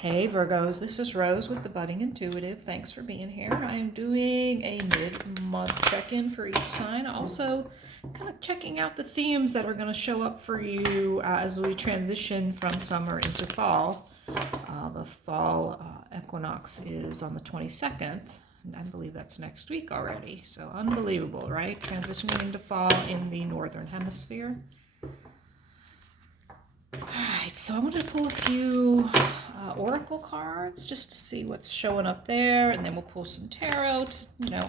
Hey Virgos, this is Rose with the Budding Intuitive. Thanks for being here. I'm doing a mid-month check-in for each sign. Also, kind of checking out the themes that are going to show up for you as we transition from summer into fall. The fall equinox is on the 22nd, and I believe that's next week already. So unbelievable, right? Transitioning into fall in the northern hemisphere. Alright, so I wanted to pull a few oracle cards just to see what's showing up there, and then we'll pull some tarot,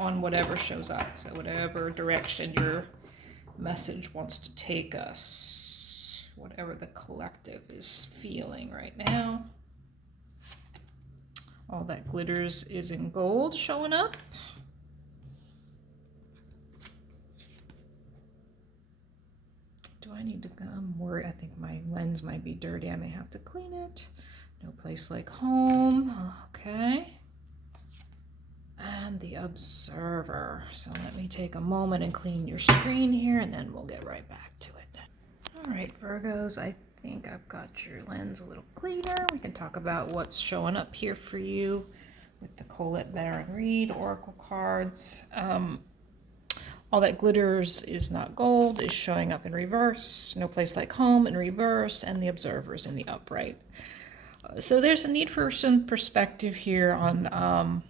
on whatever shows up. So whatever direction your message wants to take us, whatever the collective is feeling right now. All that glitters is in gold showing up. Do I need to worry? I think my lens might be dirty. I may have to clean it. No place like home. Okay. And the observer. So let me take a moment and clean your screen here, and then we'll get right back to it. All right, Virgos, I think I've got your lens a little cleaner. We can talk about what's showing up here for you with the Colette Baron Reed Oracle cards. All that glitters is not gold is showing up in reverse. No place like home in reverse, and the observer's in the upright. So there's a need for some perspective here on,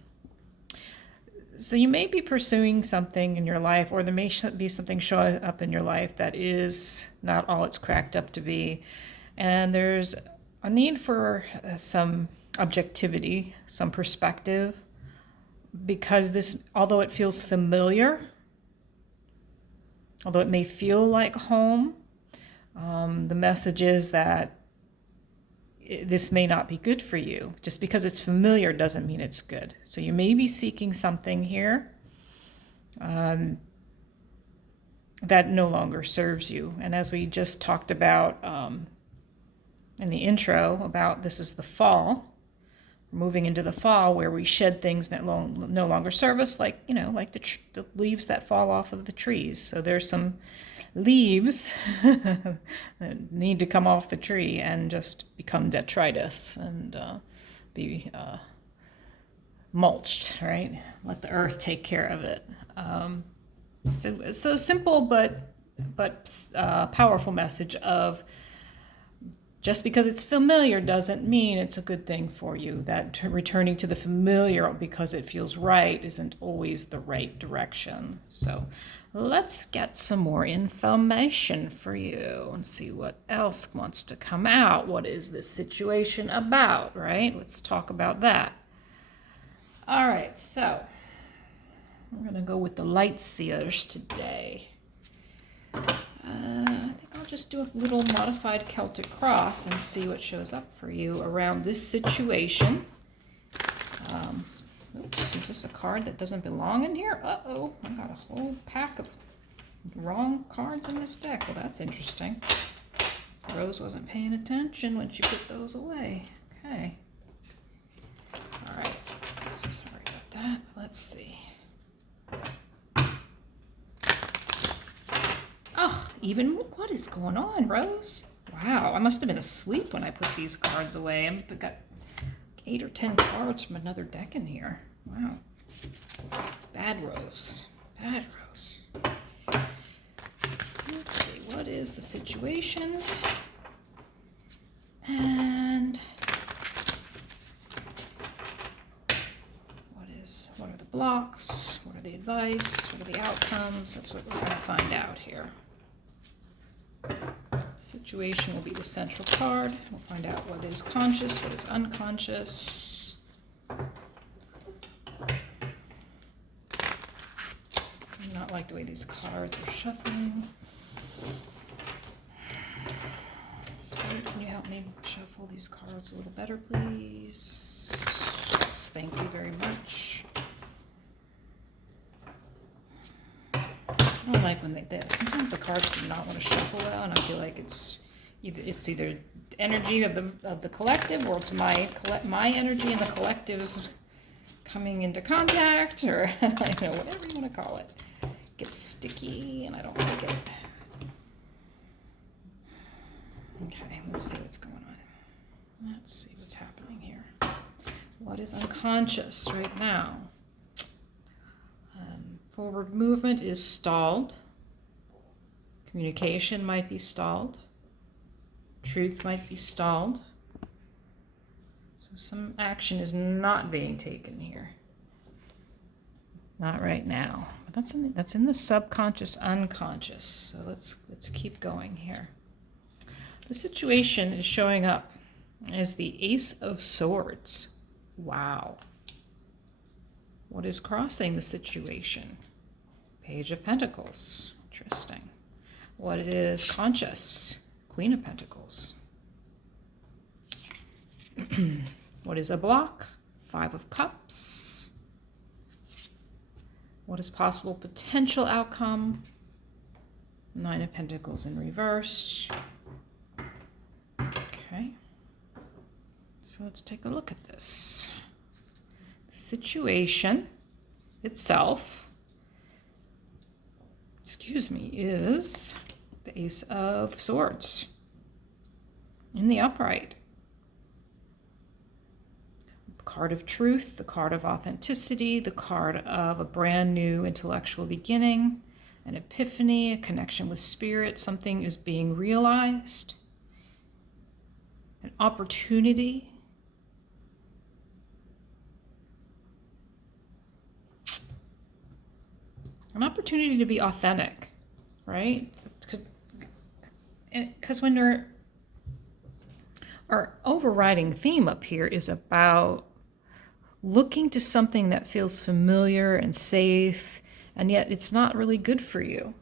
so you may be pursuing something in your life, or there may be something showing up in your life that is not all it's cracked up to be. And there's a need for some objectivity, some perspective, because this, although it feels familiar, although it may feel like home, the message is that this may not be good for you. Just because it's familiar doesn't mean it's good. So you may be seeking something here that no longer serves you. And as we just talked about in the intro, about this is the fall, moving into the fall where we shed things that no longer serve us, like the leaves that fall off of the trees. So there's some leaves that need to come off the tree and just become detritus and be mulched, right? Let the earth take care of it. So simple but powerful message of, just because it's familiar doesn't mean it's a good thing for you. That returning to the familiar because it feels right isn't always the right direction. So let's get some more information for you and see what else wants to come out. What is this situation about, right? Let's talk about that. All right, so we're going to go with the light seers today. I think I'll just do a little modified Celtic cross and see what shows up for you around this situation. Oops, is this a card that doesn't belong in here? Uh-oh, I got a whole pack of wrong cards in this deck. Well, that's interesting. Rose wasn't paying attention when she put those away. Okay. All right, sorry about that. Let's see. Oh, even what is going on, Rose? Wow, I must have been asleep when I put these cards away. I've got 8 or 10 cards from another deck in here. Wow. Bad Rose. Bad Rose. Let's see, what is the situation? And what are the blocks? What are the advice? What are the outcomes? That's what we're going to find out here. Situation will be the central card. We'll find out what is conscious, what is unconscious. I do not like the way these cards are shuffling. Spirit, can you help me shuffle these cards a little better, please? Yes, thank you very much. I don't like when they do. Sometimes the cards do not want to shuffle well, and I feel like it's either energy of the collective, or it's my energy and the collective's coming into contact, or whatever you want to call it. It gets sticky, and I don't like it. Okay, let's see what's going on. Let's see what's happening here. What is unconscious right now? Forward movement is stalled. Communication might be stalled. Truth might be stalled. So some action is not being taken here. Not right now. But that's in the subconscious, unconscious. So let's keep going here. The situation is showing up as the Ace of Swords. Wow. What is crossing the situation? Page of Pentacles. Interesting. What is conscious? Queen of Pentacles. What is a block? Five of Cups. What is possible potential outcome? Nine of Pentacles in reverse. Okay. So let's take a look at this. The situation itself, is the Ace of Swords in the upright. The card of truth, the card of authenticity, the card of a brand new intellectual beginning, an epiphany, a connection with spirit, something is being realized, an opportunity. An opportunity to be authentic, right? Because when our overriding theme up here is about looking to something that feels familiar and safe, and yet it's not really good for you.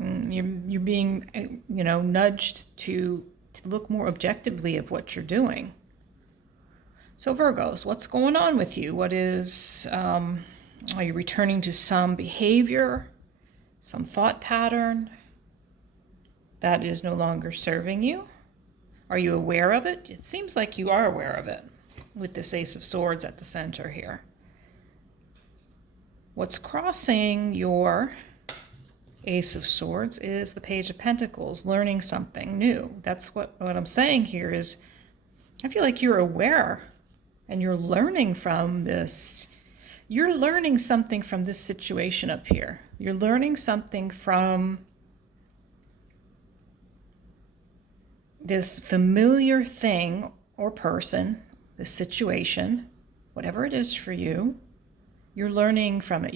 You're being, nudged to look more objectively at what you're doing. So Virgos, what's going on with you? What is... Are you returning to some behavior, some thought pattern that is no longer serving you? Are you aware of it? It seems like you are aware of it with this Ace of Swords at the center here. What's crossing your Ace of Swords is the Page of Pentacles, learning something new. That's what I'm saying here is I feel like you're aware and you're learning from this. You're learning something from this situation up here. You're learning something from this familiar thing or person, this situation, whatever it is for you. You're learning from it.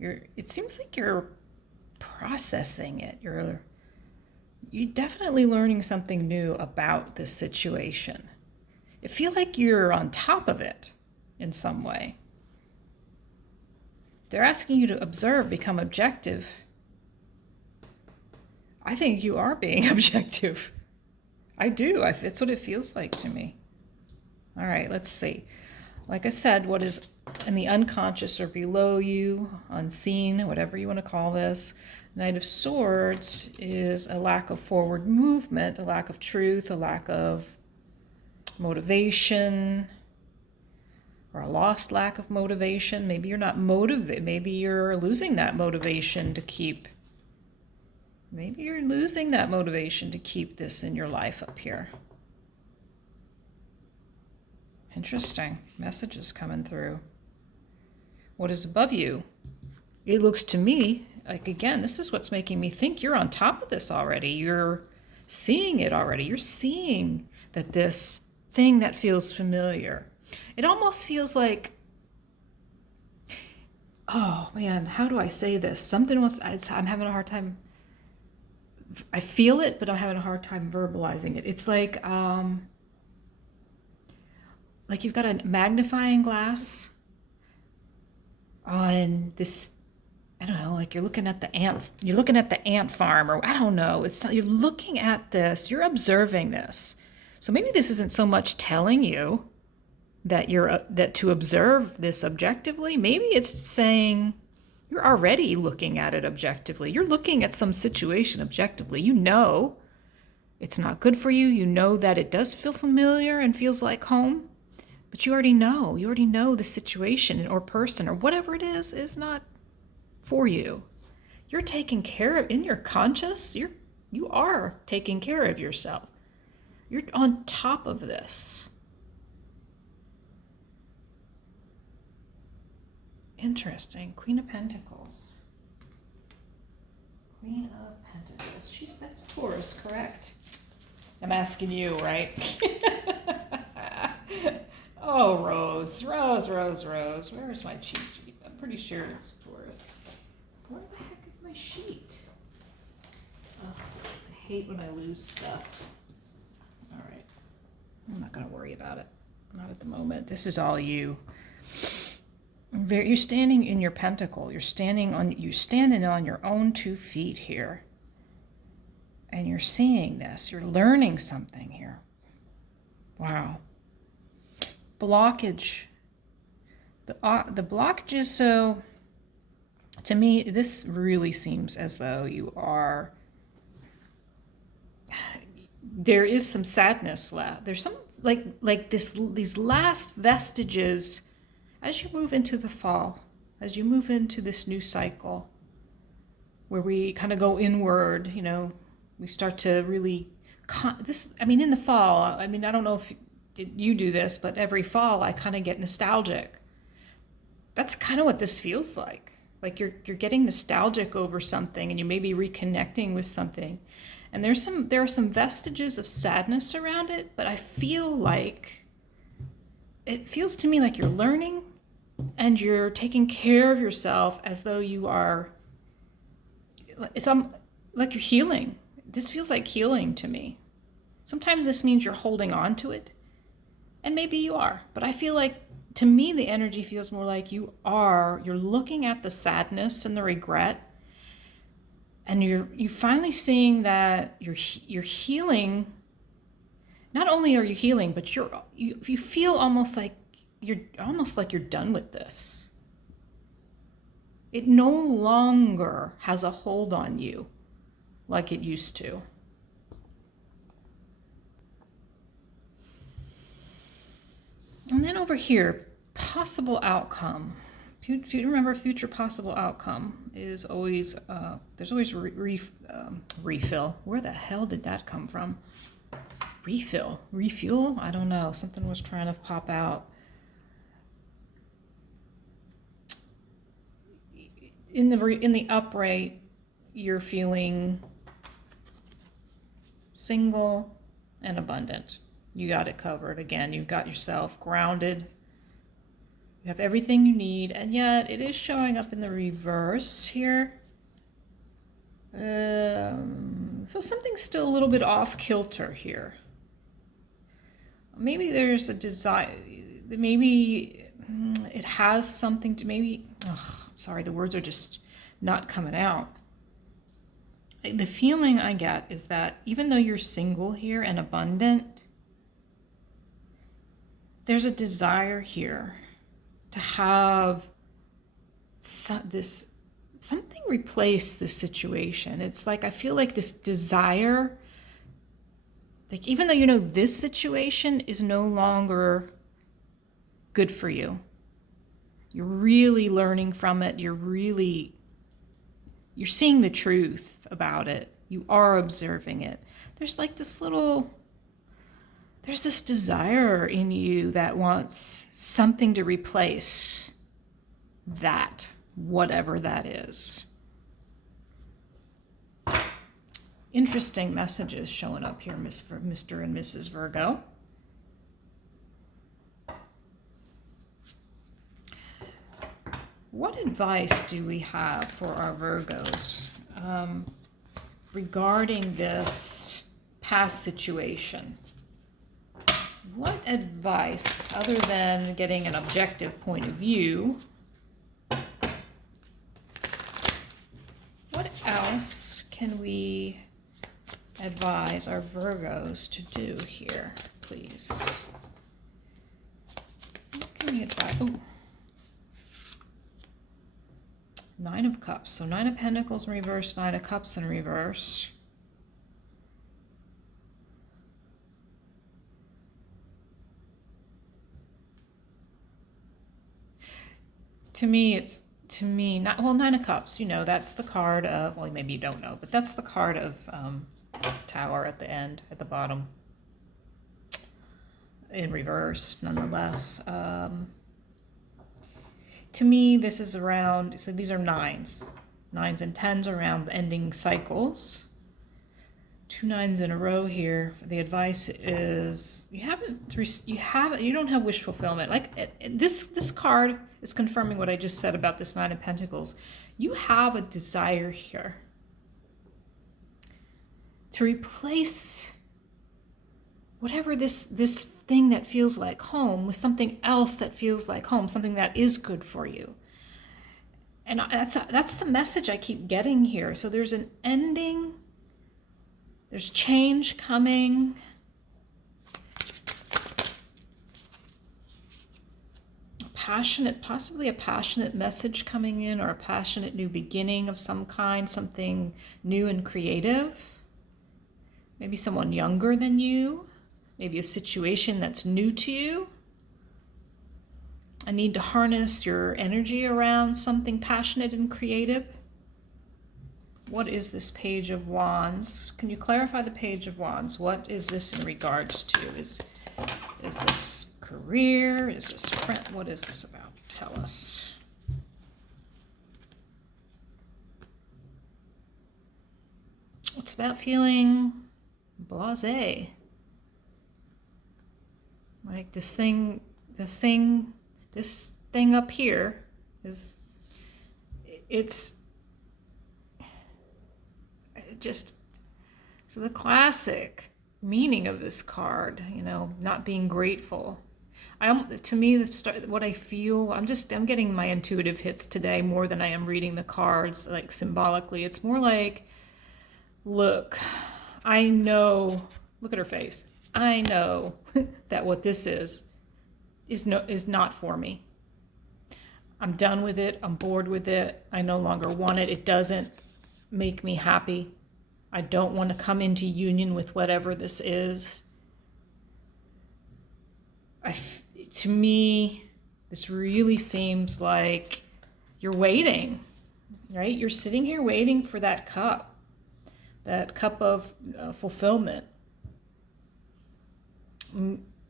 It seems like you're processing it. You're definitely learning something new about this situation. I feel like you're on top of it in some way. They're asking you to observe, become objective. I think you are being objective. I do. It's what it feels like to me. All right, let's see. Like I said, what is in the unconscious or below you, unseen, whatever you want to call this. Knight of Swords is a lack of forward movement, a lack of truth, a lack of motivation, or a lost lack of motivation. Maybe you're not motivated. Maybe you're losing that motivation to keep. Maybe you're losing that motivation to keep this in your life up here. Interesting. Messages coming through. What is above you? It looks to me like, again, this is what's making me think you're on top of this already. You're seeing it already. You're seeing that this thing that feels familiar. It almost feels like, oh man, how do I say this? I'm having a hard time. I feel it, but I'm having a hard time verbalizing it. It's like you've got a magnifying glass on this, I don't know, like you're looking at the ant farm, or I don't know. You're looking at this, you're observing this. So maybe this isn't so much telling you that to observe this objectively. Maybe it's saying you're already looking at it objectively. You're looking at some situation objectively. You know it's not good for you. You know that it does feel familiar and feels like home, but you already know the situation or person or whatever it is not for you. You're taking care of, in your conscious, you are taking care of yourself. You're on top of this. Interesting. Queen of Pentacles. Queen of Pentacles. That's Taurus, correct? I'm asking you, right? Oh, Rose. Where's my cheat sheet? I'm pretty sure it's Taurus. Where the heck is my sheet? Oh, I hate when I lose stuff. All right. I'm not going to worry about it. Not at the moment. This is all you. You're standing in your pentacle. You're standing on your own 2 feet here. And you're seeing this. You're learning something here. Wow. Blockage. The blockages, so to me, this really seems as though you are, there is some sadness left. There's some these last vestiges as you move into the fall, as you move into this new cycle where we kind of go inward, you know, we start to really, in the fall, I don't know if you do this, but every fall I kind of get nostalgic. That's kind of what this feels like. Like you're getting nostalgic over something and you may be reconnecting with something. And there are some vestiges of sadness around it, but I feel like, it feels to me like you're learning and you're taking care of yourself as though you are, it's like you're healing. This feels like healing to me. Sometimes this means you're holding on to it, and maybe you are, but I feel like, to me, the energy feels more like you're looking at the sadness and the regret, and you're finally seeing that you're healing. Not only are you healing, but you feel almost like you're done with this. It no longer has a hold on you like it used to. And then over here, possible outcome. If you remember, future possible outcome is always, there's always refill. Where the hell did that come from? Refuel? I don't know. Something was trying to pop out. In the upright, you're feeling single and abundant. You got it covered. Again, you've got yourself grounded. You have everything you need, and yet it is showing up in the reverse here. So something's still a little bit off kilter here. Maybe there's a desire, maybe it has something to, sorry, the words are just not coming out. The feeling I get is that even though you're single here and abundant, there's a desire here to have something replace this situation. It's like, I feel like this desire, like even though you know this situation is no longer good for you, you're really learning from it, you're seeing the truth about it, you are observing it. There's like there's this desire in you that wants something to replace that, whatever that is. Interesting messages showing up here, Mr. and Mrs. Virgo. What advice do we have for our Virgos regarding this past situation? What advice, other than getting an objective point of view, what else can we advise our Virgos to do here, please? What can we advise? Oh. 9 of Cups. So 9 of Pentacles in reverse, 9 of Cups in reverse. To me, not, well, 9 of Cups, you know, that's the card of, well, maybe you don't know, but that's the card of Tower at the end, at the bottom. in reverse, nonetheless. To me, this is around, so these are nines. Nines and tens around ending cycles. 2 nines in a row here. The advice is you don't have wish fulfillment. Like this card is confirming what I just said about this 9 of Pentacles. You have a desire here to replace whatever this thing that feels like home with something else that feels like home, something that is good for you. And that's the message I keep getting here. So there's an ending. There's change coming. Possibly a passionate message coming in, or a passionate new beginning of some kind, something new and creative. Maybe someone younger than you. Maybe a situation that's new to you. I need to harness your energy around something passionate and creative. What is this Page of Wands? Can you clarify the Page of Wands? What is this in regards to? Is this career? Is this friend? What is this about? Tell us. It's about feeling blasé. Like this thing up here is, it's just, so the classic meaning of this card, not being grateful. To me, what I feel, I'm getting my intuitive hits today more than I am reading the cards, like symbolically. It's more like, look, I know, look at her face. I know that what this is not for me. I'm done with it. I'm bored with it. I no longer want it. It doesn't make me happy. I don't want to come into union with whatever this is. To me, this really seems like you're waiting, right? You're sitting here waiting for that cup of fulfillment.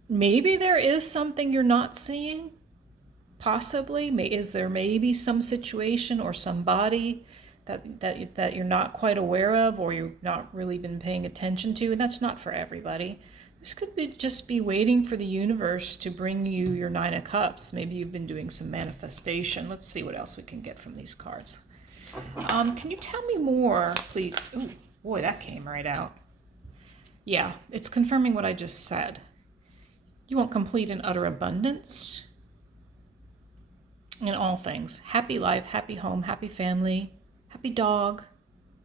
Maybe there is something you're not seeing, possibly. Is there maybe some situation or somebody that you're not quite aware of, or you've not really been paying attention to, and that's not for everybody. This could just be waiting for the universe to bring you your 9 of Cups. Maybe you've been doing some manifestation. Let's see what else we can get from these cards. Can you tell me more, please? Ooh, boy, that came right out. Yeah, it's confirming what I just said. You want complete and utter abundance in all things. Happy life, happy home, happy family, happy dog,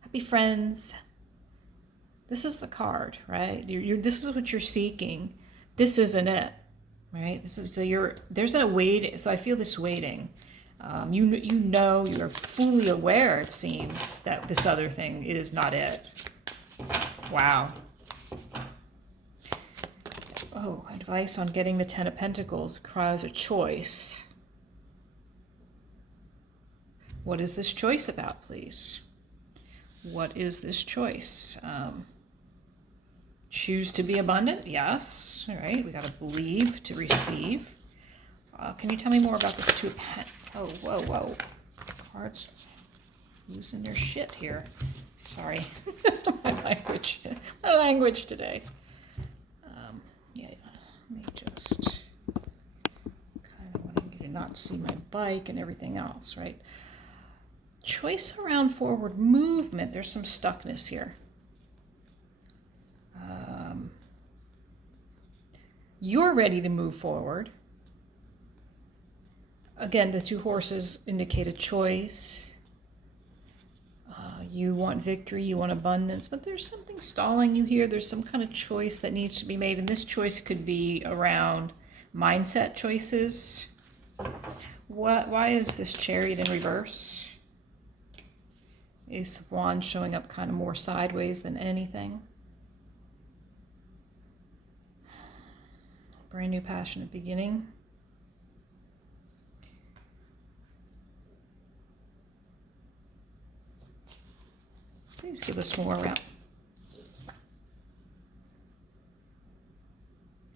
happy friends. This is the card, right? This is what you're seeking. This isn't it, right? There's a wait. So I feel this waiting. You're fully aware, it seems, that this other thing is not it. Wow. Oh, advice on getting the 10 of Pentacles requires a choice. What is this choice about, please? What is this choice? Choose to be abundant? Yes. All right, we got to believe to receive. Can you tell me more about this 2 of Pentacles? Oh, whoa. Cards losing their shit here. Sorry. My language today. Let me just kind of want you to not see my bike and everything else, right? Choice around forward movement. There's some stuckness here. You're ready to move forward. Again, the 2 horses indicate a choice. You want victory, you want abundance, but there's something stalling you here. There's some kind of choice that needs to be made, and this choice could be around mindset choices. Why is this Chariot in reverse? Ace of Wands showing up kind of more sideways than anything. Brand new passionate beginning. Please give us more around.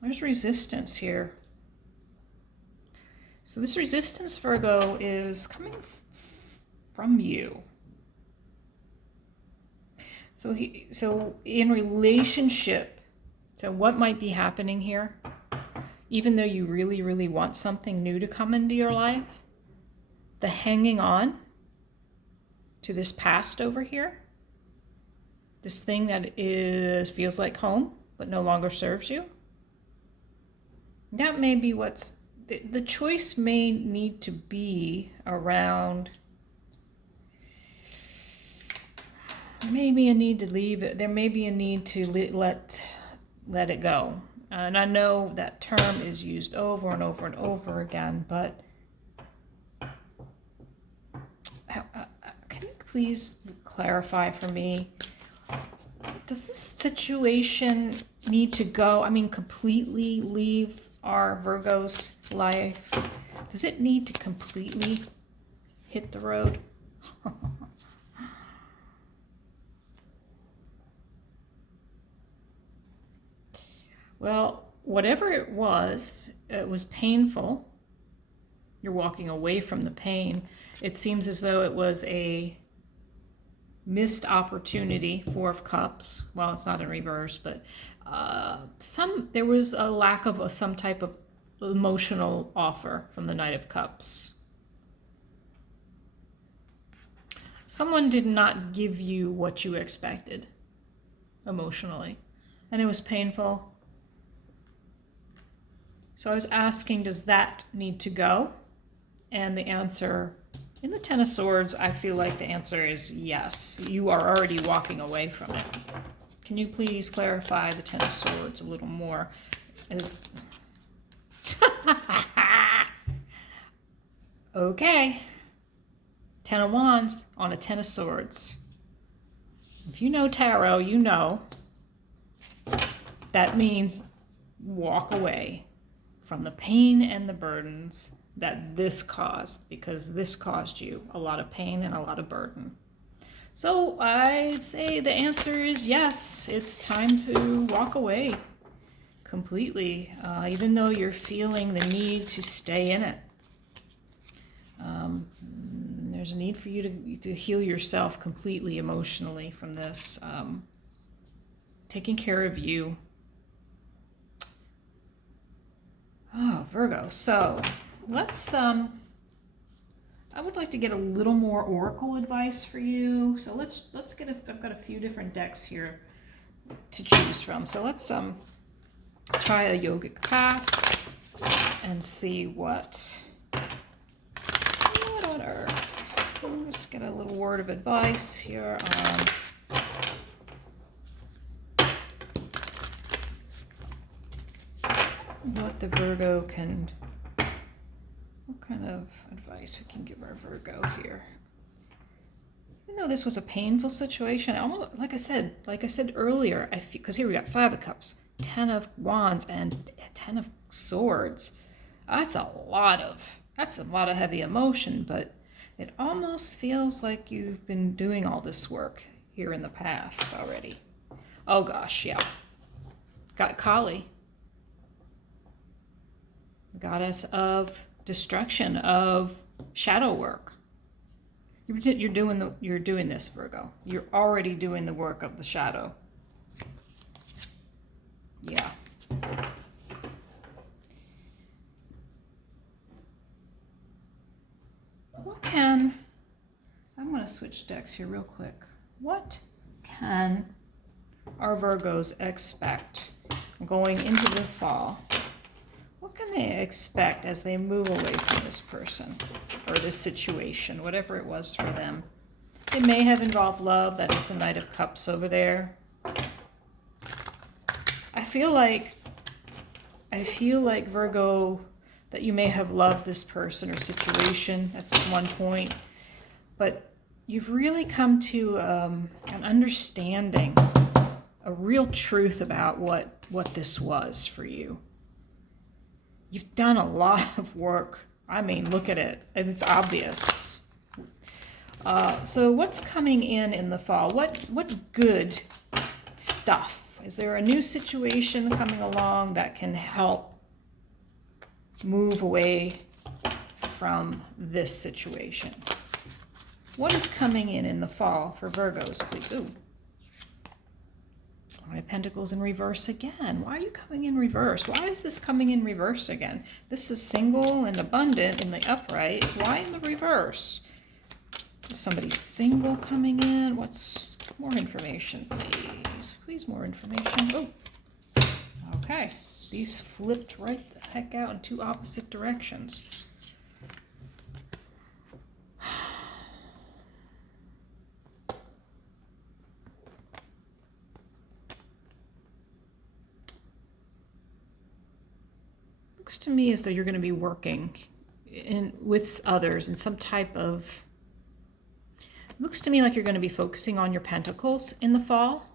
There's resistance here. So this resistance, Virgo, is coming from you. So in relationship, so what might be happening here? Even though you really, really want something new to come into your life, the hanging on to this past over here, this thing that feels like home but no longer serves you, that may be what's the choice may need to be around. There may be a need to leave it. There may be a need to let it go. And I know that term is used over and over and over again, but can you please clarify for me? Does this situation need to go? I mean, completely leave our Virgo's life? Does it need to completely hit the road? Well, whatever it was painful. You're walking away from the pain. It seems as though it was a missed opportunity, Four of Cups. Well, it's not in reverse, but there was a lack of some type of emotional offer from the Knight of Cups. Someone did not give you what you expected emotionally, and it was painful. So I was asking, does that need to go? And the answer, in the Ten of Swords, I feel like the answer is yes. You are already walking away from it. Can you please clarify the Ten of Swords a little more? Okay. Ten of Wands on a Ten of Swords. If you know tarot, you know that means walk away from the pain and the burdens that this caused, because this caused you a lot of pain and a lot of burden. So I'd say the answer is yes. It's time to walk away completely, even though you're feeling the need to stay in it. There's a need for you to heal yourself completely emotionally from this. Taking care of you. Oh, Virgo. So let's, I would like to get a little more oracle advice for you. So let's get I've got a few different decks here to choose from. So let's try a yogic path and see what on earth. Let's get a little word of advice here on what the Virgo can, what kind of advice we can give our Virgo here. Even though this was a painful situation, almost, like I said earlier, I feel, because here we got Five of Cups, Ten of Wands, and Ten of Swords. That's a lot of heavy emotion, but it almost feels like you've been doing all this work here in the past already. Oh gosh, yeah. Got Kali, goddess of destruction, of shadow work. You're doing this, Virgo. You're already doing the work of the shadow. Yeah. I'm going to switch decks here real quick. What can our Virgos expect going into the fall? What can they expect as they move away from this person or this situation, whatever it was for them? It may have involved love. That is the Knight of Cups over there. I feel like Virgo, that you may have loved this person or situation at one point, but you've really come to an understanding, a real truth about what this was for you. You've done a lot of work. I mean, look at it. It's obvious. So what's coming in the fall? What good stuff Is there a new situation coming along that can help move away from this situation? What is coming in the fall for Virgos, please? Ooh. Nine of Pentacles in reverse again. Why are you coming in reverse? Why is this coming in reverse again? This is single and abundant in the upright. Why in the reverse? Is somebody single coming in? What's more information, please? Please, more information. Oh, okay. These flipped right the heck out in two opposite directions. Looks to me as though you're going to be working with others in some type of... Looks to me like you're going to be focusing on your pentacles in the fall.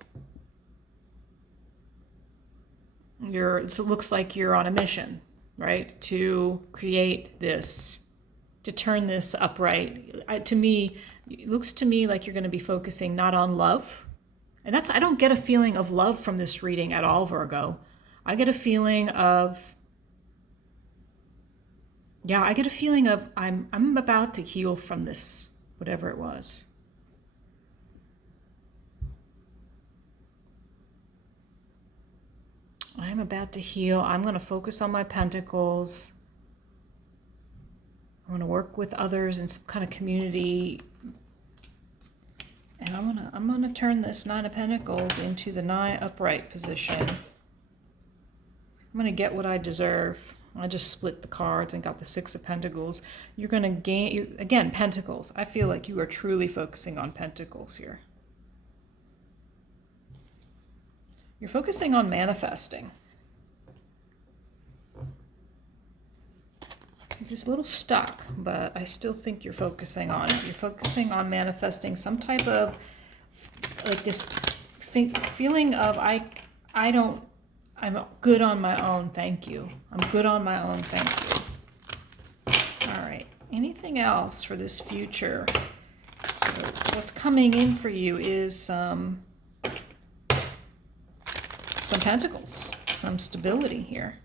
It looks like you're on a mission, right? To create this, to turn this upright. To me, it looks to me like you're going to be focusing not on love. And I don't get a feeling of love from this reading at all, Virgo. I get a feeling of... Yeah, I get a feeling of I'm about to heal from this, whatever it was. I'm about to heal. I'm going to focus on my pentacles. I'm going to work with others in some kind of community. And I'm going to turn this Nine of Pentacles into the Nine upright position. I'm going to get what I deserve. I just split the cards and got the Six of Pentacles. You're going to gain, again, Pentacles. I feel like you are truly focusing on Pentacles here. You're focusing on manifesting. You're just a little stuck, but I still think you're focusing on it. You're focusing on manifesting some type of, like this feeling of I'm good on my own, thank you. I'm good on my own, thank you. All right, anything else for this future? So what's coming in for you is some Pentacles, some stability here.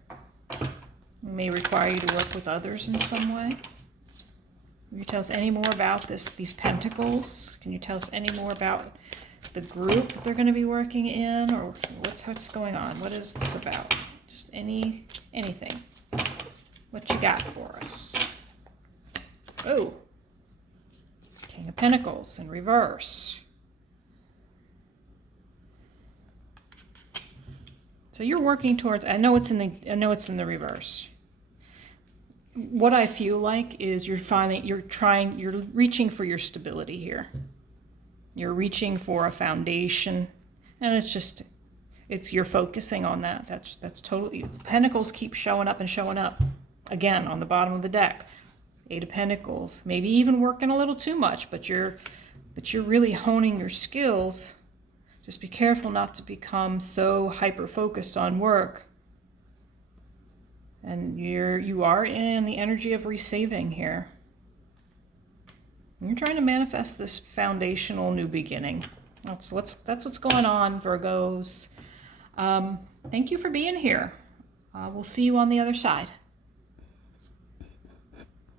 It may require you to work with others in some way. Can you tell us any more about these Pentacles? Can you tell us any more about the group that they're going to be working in, or what's going on? What is this about? Just anything. What you got for us? Oh, King of Pentacles in reverse. So you're working towards, I know it's in the reverse. What I feel like is you're reaching for your stability here. You're reaching for a foundation, and you're focusing on that. That's totally, Pentacles keep showing up and showing up. Again, on the bottom of the deck. Eight of Pentacles, maybe even working a little too much, but you're really honing your skills. Just be careful not to become so hyper-focused on work. And you are in the energy of receiving here. You're trying to manifest this foundational new beginning. That's what's going on, Virgos. Thank you for being here. We'll see you on the other side.